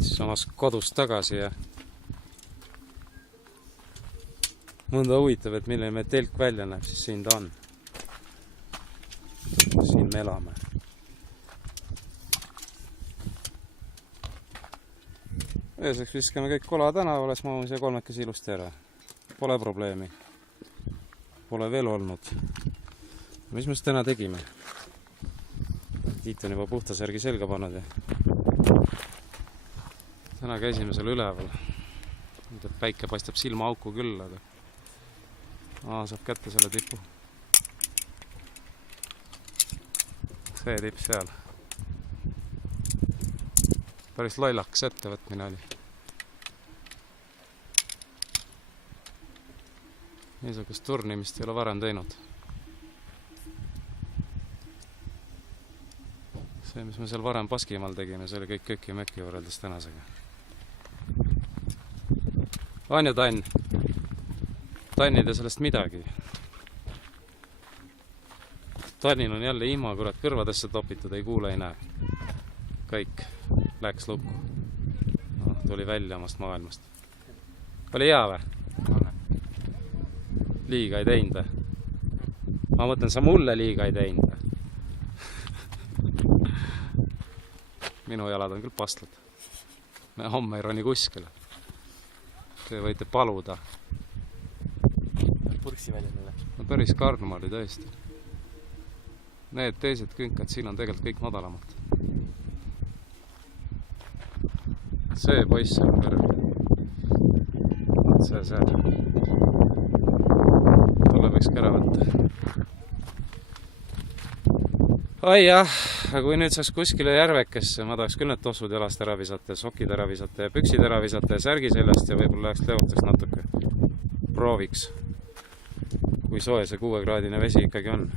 siis omast kodust tagasi ja mõnda huvitav, et milline meie telk välja näeb, siis siin ta on. Siin me elame. Ööseks viskame kõik kola tänavale, siis mahume siia kolmekesi ilusti ära. Pole probleemi. Pole veel olnud. Mis me täna tegime? Tiit on juba puhta särgi selga pannud ja täna käisime seal üleval. Päike paistab silma auku küll, aga saab kätte selle tipu. See tipp seal. Päris lollakas ettevõtmine oli. Niisugust turnimist ei ole varem teinud. See, mis me seal varem Baskimaal tegime, see oli kõik köki-möki võrreldes tänasega. On ju, Tann? Tannide sellest midagi. Tannil on jälle ihma, kurat, kõrvadesse topitud, ei kuule, ei näe. Kõik läks lukku. Tuli välja omast maailmast. Oli hea või? Liiga ei teinud. Ma mõtlen, sa mulle liiga ei teinud. Minu jalad on küll pastlad. Me homme ei roni kuskile. Te võite paluda. Purksi välja mulle. No päris karm oli tõesti. Need teised künkad siin on tegelikult kõik madalamad. See poiss on kõrv. See. Tolle võiks kära võtta. Oi jah, aga kui nüüd saaks kuskile järvekesse, ma tahaks küll need tossud jalast ära visata, sokid ära visata ja püksid ära visata ja särgi seljast ja võib-olla läheks leotaks natuke. Prooviks, kui soe see 6-kraadine vesi ikkagi on.